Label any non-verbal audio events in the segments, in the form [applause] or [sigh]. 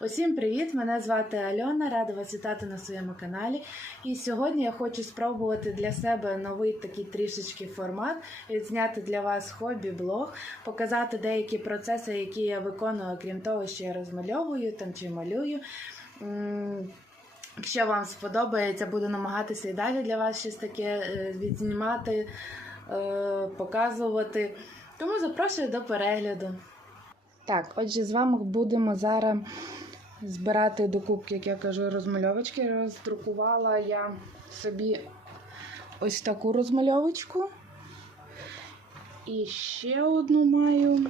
Усім привіт! Мене звати Альона, рада вас вітати на своєму каналі. І сьогодні я хочу спробувати для себе новий такий трішечки формат, відзняти для вас хобі-блог, показати деякі процеси, які я виконую, крім того, що я розмальовую там чи малюю. Якщо вам сподобається, буду намагатися і далі для вас щось таке е, відзнімати, е, показувати. Тому запрошую до перегляду. Так, отже, з вами будемо зараз збирати докупки, як я кажу, розмальовочки. Роздрукувала я собі ось таку розмальовочку. І ще одну маю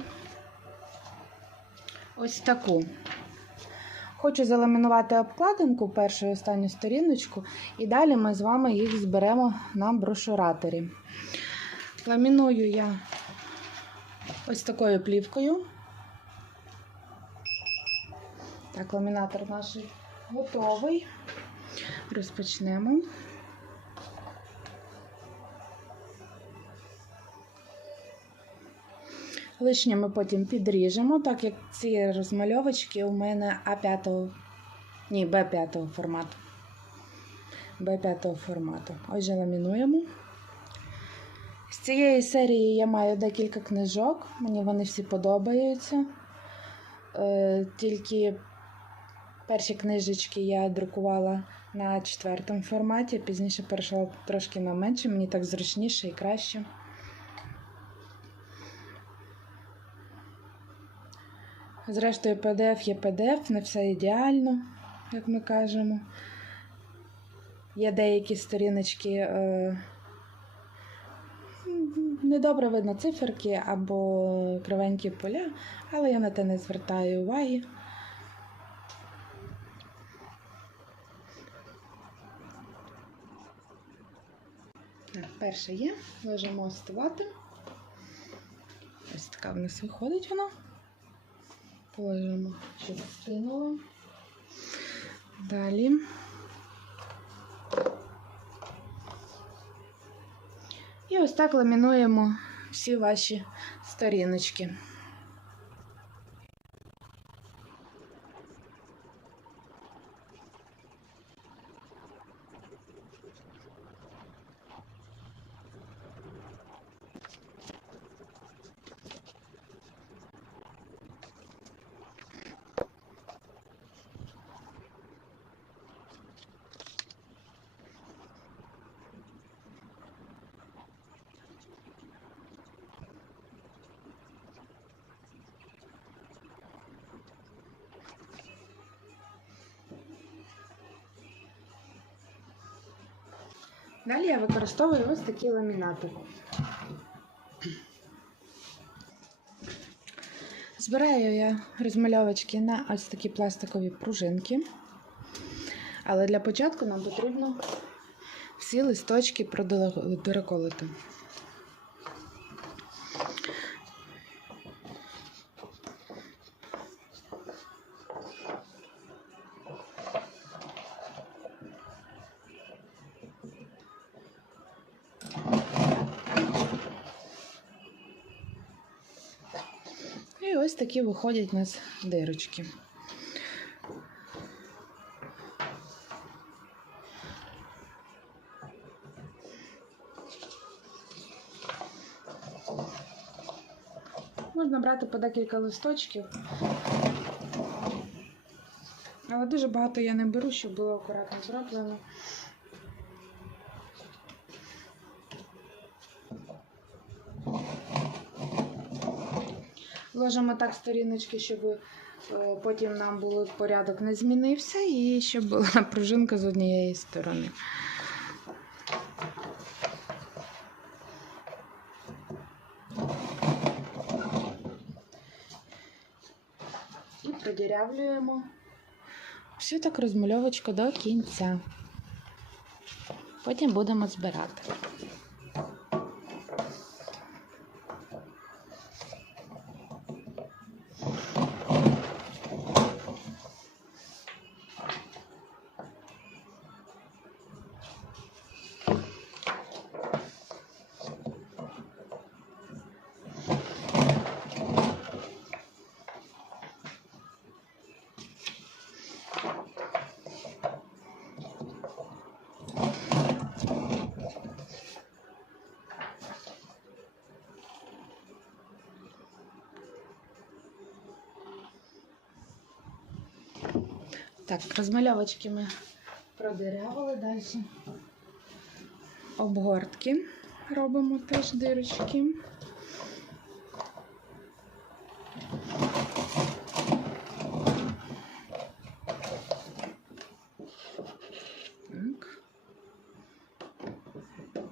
ось таку. Хочу заламінувати обкладинку, першу і останню сторіночку, і далі ми з вами їх зберемо на брошураторі. Ламіную я ось такою плівкою. Так, ламінатор наш готовий. Розпочнемо. Лишнє ми потім підріжемо, так як ці розмальовочки у мене А5, ні, Б5 формату. Б5 формату. Отже, ламінуємо. З цієї серії я маю декілька книжок, мені вони всі подобаються. Е, Тільки перші книжечки я друкувала на четвертому форматі, пізніше перейшла трошки на менше, мені так зручніше і краще. Зрештою, PDF є PDF, не все ідеально, як ми кажемо. Є деякі сторіночки. Е, Недобре видно циферки або кривенькі поля, але я на те не звертаю уваги. Перше є, можемо остувати. Ось така в нас виходить вона. Положимо, щоб стинуло. Далі. І ось так ламінуємо всі ваші сторіночки. Далі я використовую ось такі ламінати. Збираю я розмальовочки на ось такі пластикові пружинки. Але для початку нам потрібно всі листочки продороколити. Такі виходять у нас дирочки. Можна брати по декілька листочків. Але дуже багато я не беру, щоб було акуратно зроблено. Ложимо так сторіночки, щоб е, потім нам було порядок не змінився, і щоб була [laughs] пружинка з однієї сторони. І продірявлюємо всю так розмальовочку до кінця. Потім будемо збирати. Так, розмальовочки ми продирявили далі. Обгортки робимо теж дирочки. Так.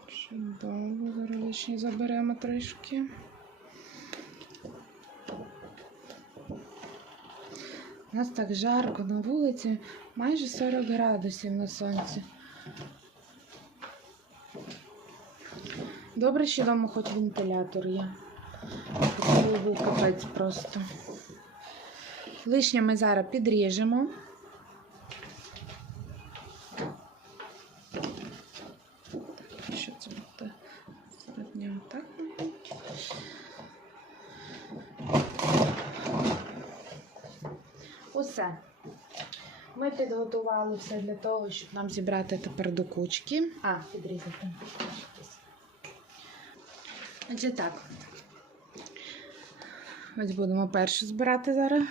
Чудово, зараз лишні заберемо трішки. У нас так жарко на вулиці, майже 40 градусів на сонці. Добре, що вдома хоч вентилятор є. Такий був капець просто. Лишнє ми зараз підріжемо. Так, що це буде? Середня так. Усе. Ми підготували все для того, щоб нам зібрати тепер до кучки. А, підрізати. Значить так. Ось будемо першу збирати зараз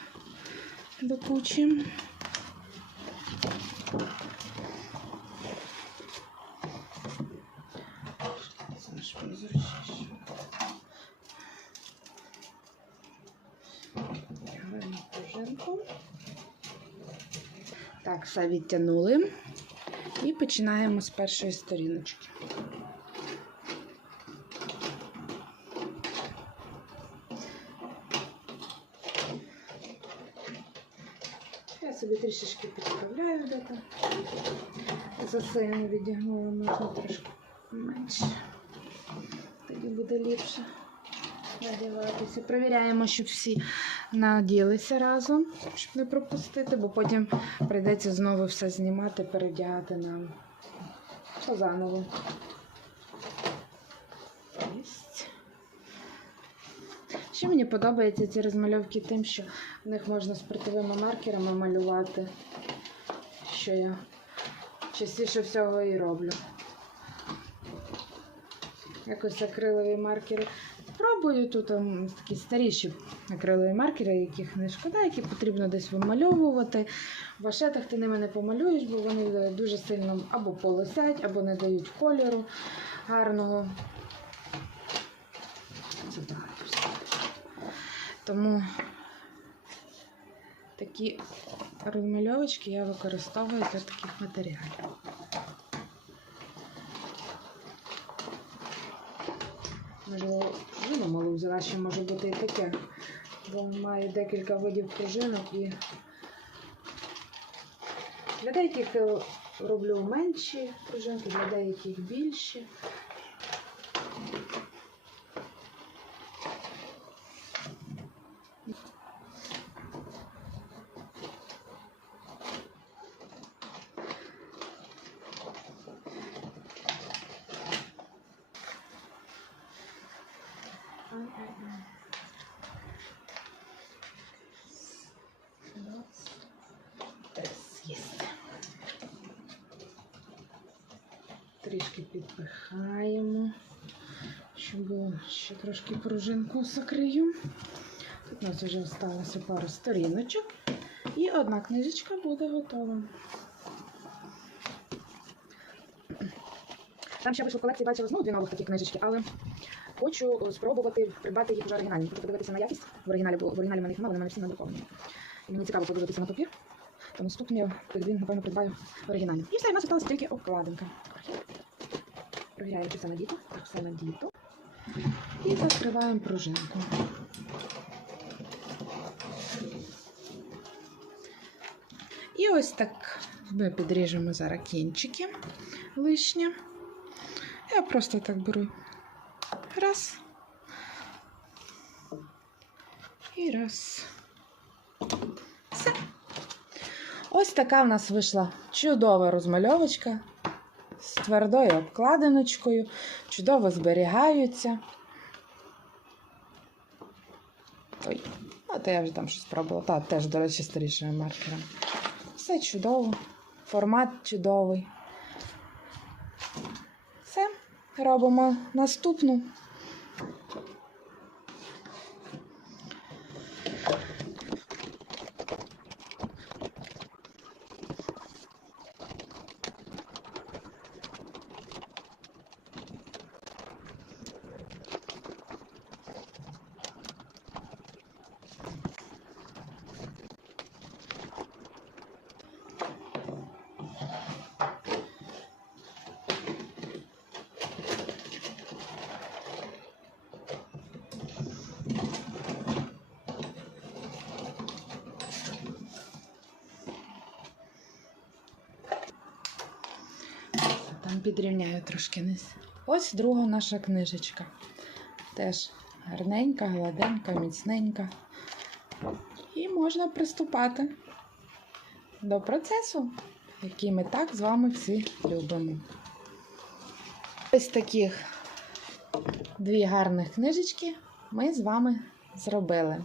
до кучі. Все відтягнули. І починаємо з першої сторіночки. Я собі трішечки підправляю де-то. Засильно відігнула, можна трошки менше. Тоді буде ліпше надіватися. Провіряємо, щоб всі наділися разом, щоб не пропустити, бо потім прийдеться знову все знімати, передягати нам. Все заново. Ще мені подобаються ці розмальовки тим, що в них можна спиртовими маркерами малювати, що я частіше всього і роблю. Якось акрилові маркери. Пробую тут ем, такі старіші акрилові маркери, яких не шкода, які потрібно десь вимальовувати. В вашетах ти ними не помалюєш, бо вони дуже сильно або полосять, або не дають кольору гарного. Це так. Тому такі розмальовочки я використовую для таких матеріалів. Можливо, пружину взяла, ще може бути і таке. Бо маю декілька видів пружинок і для деяких я роблю менші пружинки, для деяких більші. Трішки підпихаємо, щоб ще трошки пружинку закрию. Тут у нас вже залишилося пару сторіночок, і одна книжечка буде готова. Там ще вийшло в колекції бачила знову дві нових такі книжечки, але хочу спробувати придбати їх вже оригінальні. Хочу подивитися на якість. В оригіналі, в оригіналі в мене їх немає, вони в мене всі надруковані. Мені цікаво подивитися на папір. То наступний я він, напевно, придбаю в оригіналі. І все, в нас залишилася тільки обкладинка. Провіряємо, чи все надіто. Так, все надіто. І закриваємо пружинку. І ось так ми підріжемо зараз кінчики лишні. Я просто так беру раз. І раз. Все. Ось така в нас вийшла чудова розмальовочка з твердою обкладиночкою. Чудово зберігаються. Ой, а то я вже там щось пробувала. Та, теж, до речі, старішими маркером. Все чудово. Формат чудовий. Все. Робимо наступну. Там підрівняю трошки низ. Ось друга наша книжечка. Теж гарненька, гладенька, міцненька. І можна приступати до процесу, який ми так з вами всі любимо. Ось таких дві гарних книжечки ми з вами зробили.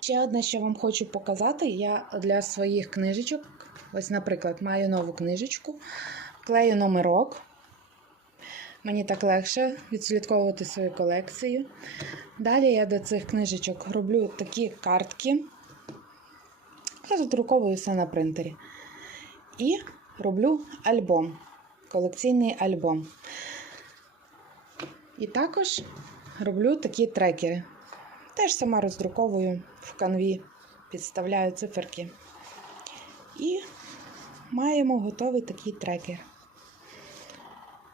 Ще одне, що вам хочу показати, я для своїх книжечок, ось, наприклад, маю нову книжечку, клею номерок. Мені так легше відслідковувати свою колекцію. Далі я до цих книжечок роблю такі картки, роздруковую все на принтері. І роблю альбом, колекційний альбом. І також роблю такі трекери. Теж сама роздруковую в канві, підставляю циферки. І маємо готовий такий трекер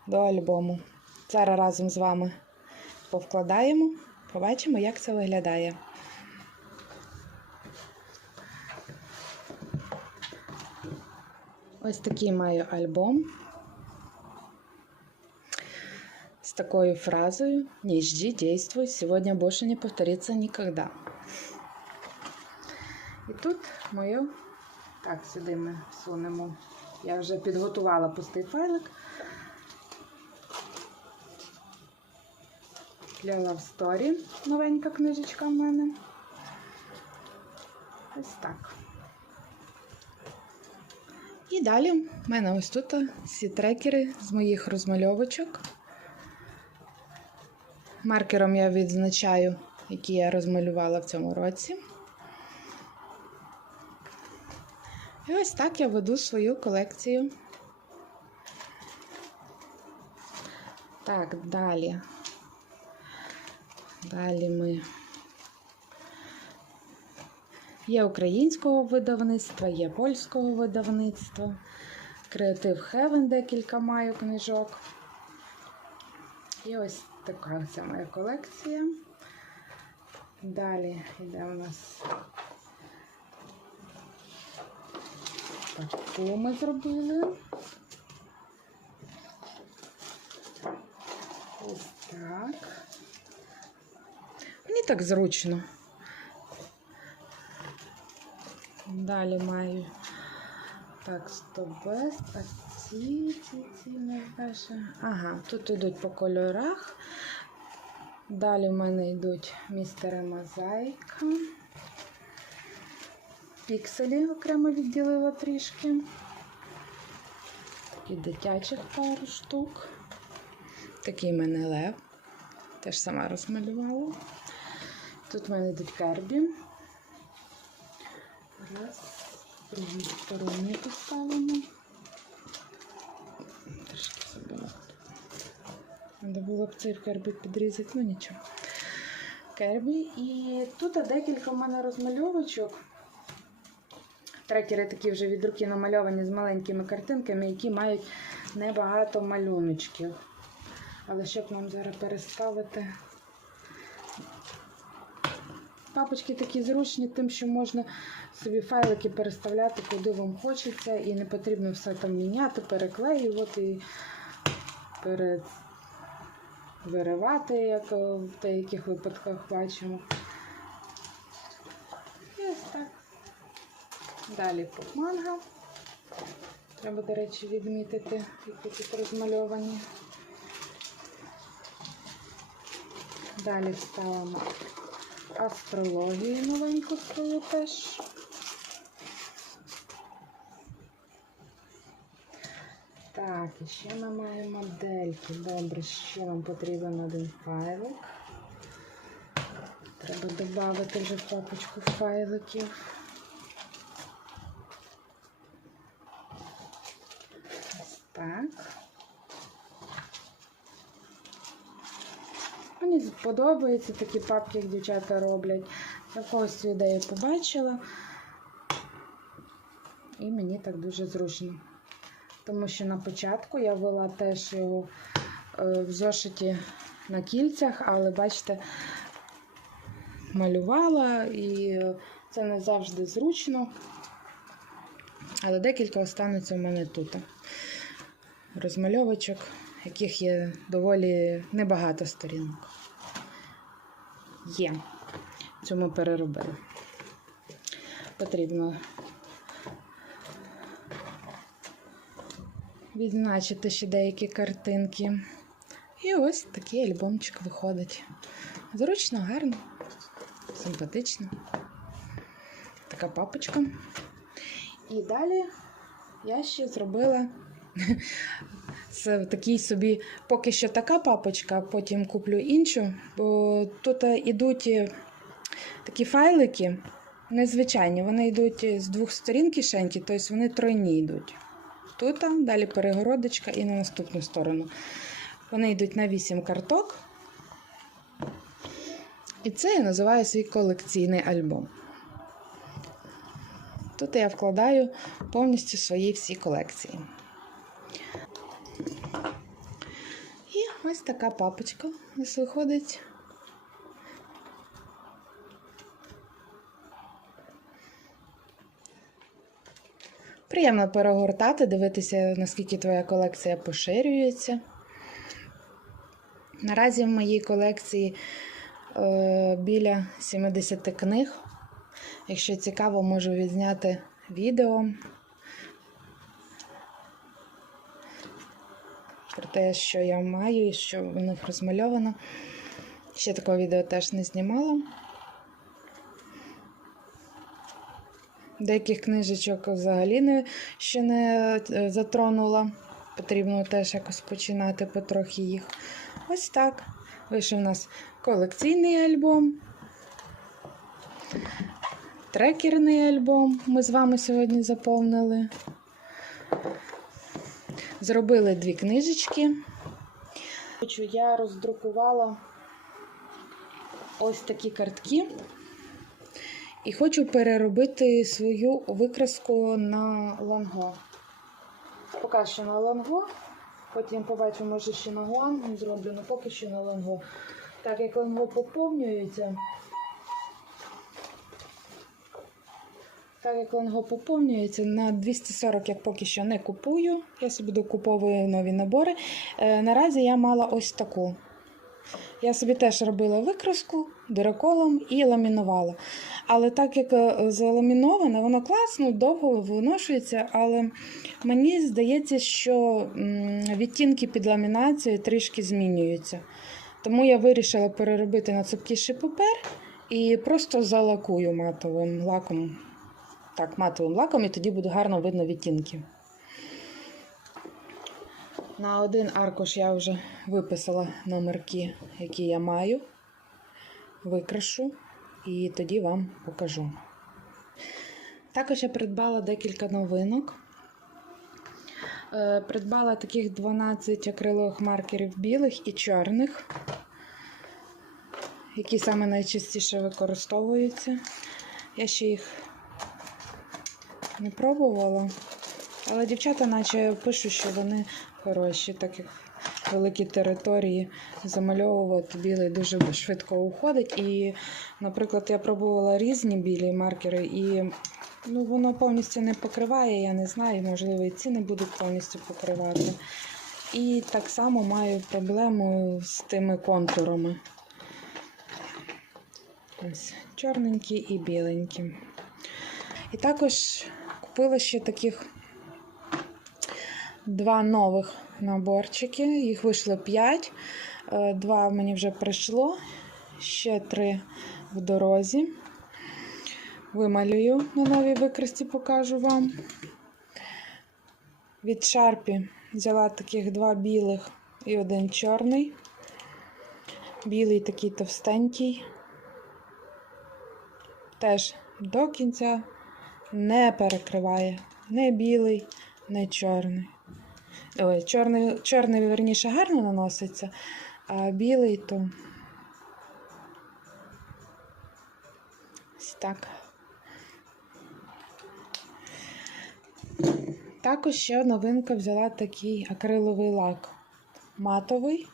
до альбому. Зараз разом з вами повкладаємо, побачимо, як це виглядає. Ось такий маю альбом с такой фразою «Не жди, действуй, сегодня больше не повторится никогда». І тут мою, так, сюди ми всунемо. Я вже підготувала пустий файлик. Для Love Story новенька книжечка в мене. Ось так. І далі в мене ось тут всі трекери з моїх розмальовочок. Маркером я відзначаю, які я розмалювала в цьому році. І ось так я веду свою колекцію. Так, далі. Далі ми. Є українського видавництва, є польського видавництва. Creative Heaven декілька маю книжок. І ось така ця моя колекція. Далі йде у нас таку ми зробили. Ось так. Мені так зручно. Далі маю так, стобест, а ці, ці, ці найперше. Ага, тут йдуть по кольорах. Далі в мене йдуть містери Мозаїка. Пікселі окремо відділила трішки. Такі дитячих пару штук. Такий мене лев. Теж сама розмалювала. Тут в мене йдуть кербі. Раз. Другу сторону поставимо. Трішки забула. Треба було б цей кербі підрізати, ну нічого. Кербі. І тут декілька в мене розмальовочок. Трекери такі вже від руки намальовані з маленькими картинками, які мають небагато малюночків. Але щоб нам зараз переставити. Папочки такі зручні, тим, що можна собі файлики переставляти, куди вам хочеться, і не потрібно все там міняти, переклеювати, і пере... виривати, як в деяких випадках бачимо. І ось так. Далі попманга. Треба, до речі, відмітити, які тут розмальовані. Далі ставимо астрологію новеньку свою теж. Так, і ще ми маємо модельки. Добре, ще нам потрібен один файлик. Треба додати вже папочку файликів. Мені подобаються такі папки, як дівчата роблять. Я в когось цю ідею побачила. І мені так дуже зручно. Тому що на початку я вела теж його е, в зошиті на кільцях, але бачите, малювала і це не завжди зручно. Але декілька остануться в мене тут. Розмальовочок, яких є доволі небагато сторінок. Є. Ми переробили. Потрібно відзначити ще деякі картинки. І ось такий альбомчик виходить. Зручно, гарно, симпатично. Така папочка. І далі я ще зробила [laughs] це такий собі, поки що така папочка, потім куплю іншу, бо тут ідуть такі файлики незвичайні, вони йдуть з двох сторін кишеньки, тобто вони тройні йдуть. Тут, далі перегородочка і на наступну сторону. Вони йдуть на 8 карток. І це я називаю свій колекційний альбом. Тут я вкладаю повністю свої всі колекції. І ось така папочка у нас виходить. Приємно перегортати, дивитися, наскільки твоя колекція поширюється. Наразі в моїй колекції е, біля 70 книг. Якщо цікаво, можу відзняти відео те, що я маю і що в них розмальовано. Ще такого відео теж не знімала. Деяких книжечок взагалі не, ще не е, затронула. Потрібно теж якось починати потрохи їх. Ось так. Вийшов у нас колекційний альбом. Трекерний альбом ми з вами сьогодні заповнили. Зробили дві книжечки. Я роздрукувала ось такі картки. І хочу переробити свою викраску на ланго. Поки що на ланго. Потім побачимо, може ще на гуан зроблю, але поки що на ланго. Так як ланго поповнюється. Так як ланго поповнюється, на 240 я поки що не купую. Я собі докуповую нові набори. Е, наразі я мала ось таку. Я собі теж робила викраску дироколом і ламінувала. Але так як е, заламіноване, воно класно, довго виношується, але мені здається, що відтінки під ламінацією трішки змінюються. Тому я вирішила переробити на цупкіший папер і просто залакую матовим лаком. Так, матовим лаком, і тоді буде гарно видно відтінки. На один аркуш я вже виписала номерки, які я маю, викрашу і тоді вам покажу. Також я придбала декілька новинок. Е, Придбала таких 12 акрилових маркерів білих і чорних, які саме найчастіше використовуються. Я ще їх не пробувала, але дівчата наче пишуть, що вони хороші, так як великі території замальовувати білий дуже швидко уходить. І, наприклад, я пробувала різні білі маркери, і ну, воно повністю не покриває, я не знаю, можливо, і ці не будуть повністю покривати. І так само маю проблему з тими контурами. Ось, чорненькі і біленькі. І також купила ще таких два нових наборчики. Їх вийшло 5. Два мені вже прийшло, ще три в дорозі. Вималюю на новій викрасті, покажу вам. Від шарпі взяла таких два білих і один чорний. Білий такий товстенький. Теж до кінця не перекриває не білий, не чорний. Ой, чорний, чорний, верніше, гарно наноситься, а білий то ось так. Також ще новинка взяла такий акриловий лак матовий.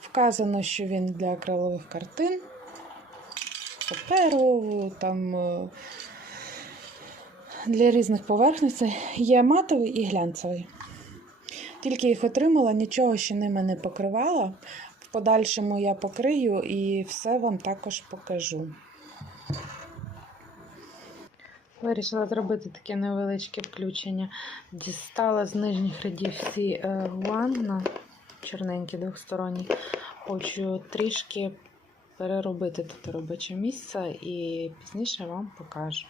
Вказано, що він для акрилових картин, паперу, там е, для різних поверхностей. Є матовий і глянцевий. Тільки їх отримала, нічого ще ними не покривала. В подальшому я покрию і все вам також покажу. Вирішила зробити таке невеличке включення. Дістала з нижніх рядів всі е, гуан чорненькі двохсторонні. Хочу трішки переробити тут робоче місце і пізніше вам покажу.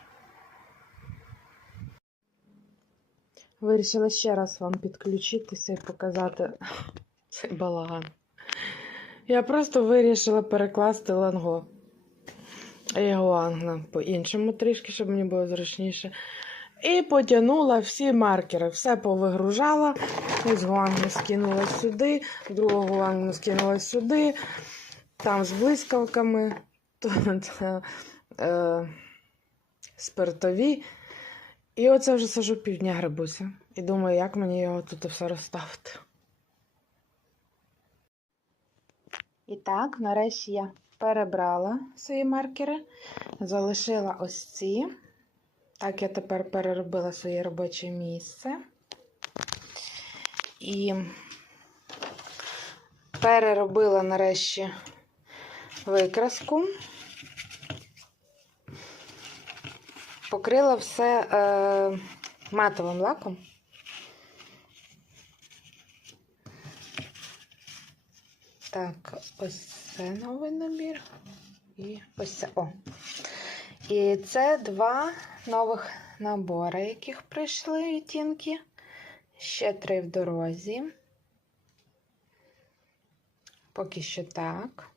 Вирішила ще раз вам підключитися і показати [laughs] цей балаган. Я просто вирішила перекласти ланго. Ягуангна по-іншому трішки, щоб мені було зручніше. І потягнула всі маркери, все повигружала. Із гуангни скинула сюди, другу гуангну скинула сюди, там з блискавками, [laughs] тут е, спиртові. І оце вже сижу півдня грибуся. І думаю, як мені його тут все розставити. І так, нарешті я перебрала свої маркери, залишила ось ці. Так, я тепер переробила своє робоче місце. І переробила нарешті викраску. Покрила все е, матовим лаком. Так, ось це новий набір. І ось це. О. І це два нових набори, яких прийшли відтінки. Ще три в дорозі. Поки що так.